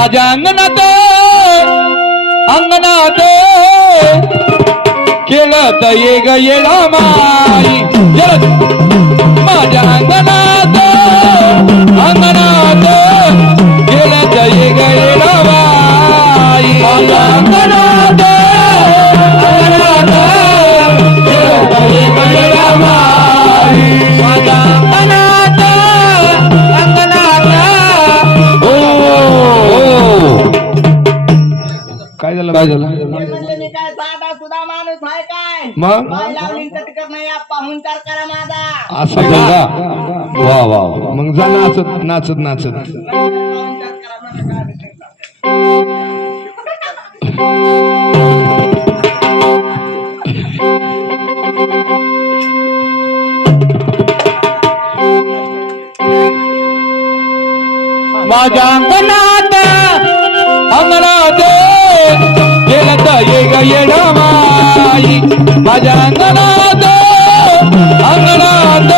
माझ्या अंगणात अंगणात. खेळत ये ग येडा माई. झालं काय झालं म्हणले मी काय साधा सुद्धा माणूस आहे काय? मग? पाय लावली चटकर नाही पाहुणचार करा माझा. असं का? वा वा वा. मग जा नाचत नाचत नाचत. पाहुणचार करा मला काय माझ्या अंगणात अंगणात गेलत ये ग येड माई माझ्या अंगणात अंगणात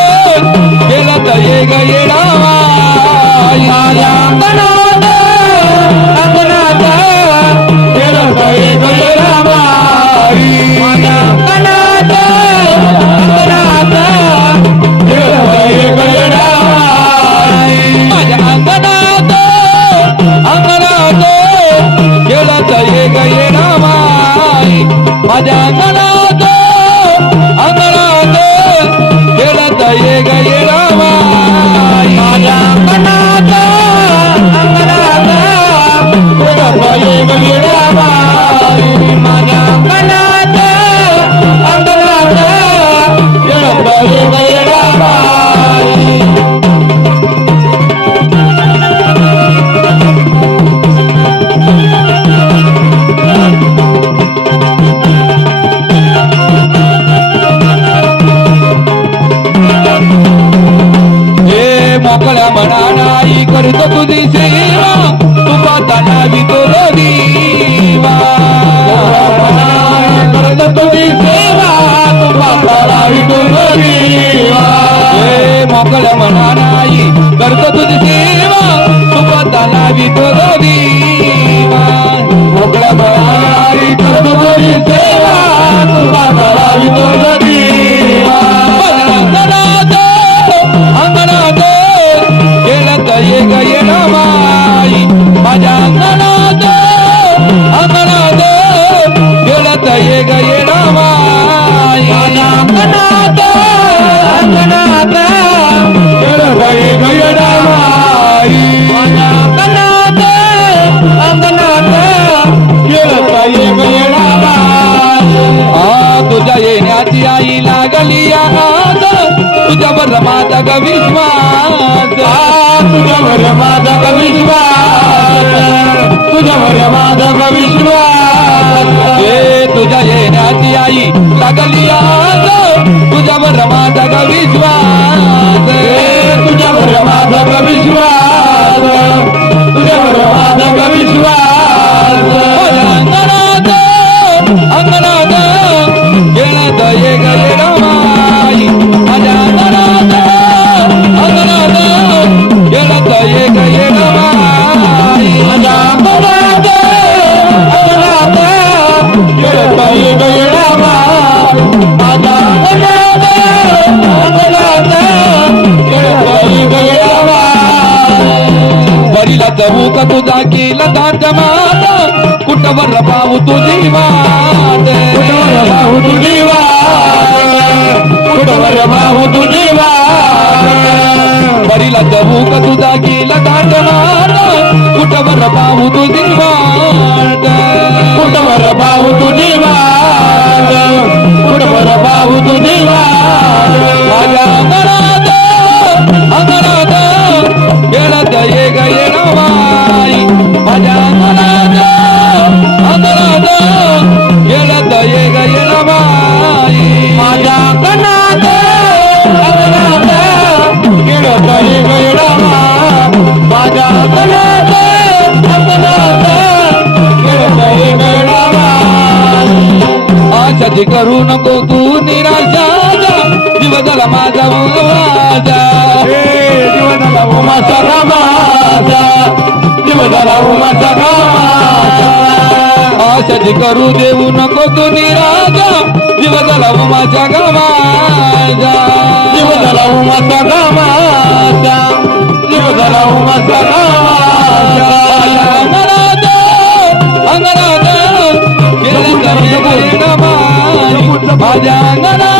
मोकळ्या मनानाई करतो तुझी सेवा तुपा पाहताना वितो दिवा. करतो तुझी सेवा तुपा पाहताना वितो दिवा. मोकळ्या मनानाई करतो तुझी सेवा तुपा पाहताना वितो दिवा. मोकळ्या मनानाई करतो तुझी सेवा माझ्या अंगणात अंगणात ये ग येडा माझ्या अंगणात अंगणात ये ग माझ्या अंगणात अंगणात ये तुझ्या येण्याची आई लागली आज तुझ्यावर माझा कविश्वास विश्वास आ तुझ्यावर माझा कविश्वास तुझ्यावर माझा विश्वास हे तुझ्या येण्याची आई लागली आज. तुझ्यावर माझा विश्वास. चबूक तुझा केला दाट मात? कुठवर पाहू तुझी वाट कुठवर पाहू तुझी वाट कुठवर पाहू तुझी वाट वरीला चबूक तुझा केला दाट मात? कुठवर पाहू तुझी वाट कुठवर पाहू तुझी आशाची नको तू निराशा जीव झाला माझा माझा जीव झाला माझा माझा जीव झाला माझा कशाची करू देऊ नको तू निराजा जीव झाला उमाच्या गमाजा जीव झाला उमाचा गमाजा जीव झाला उमाचा गेल्या तरी गमाई माझ्या अंगणात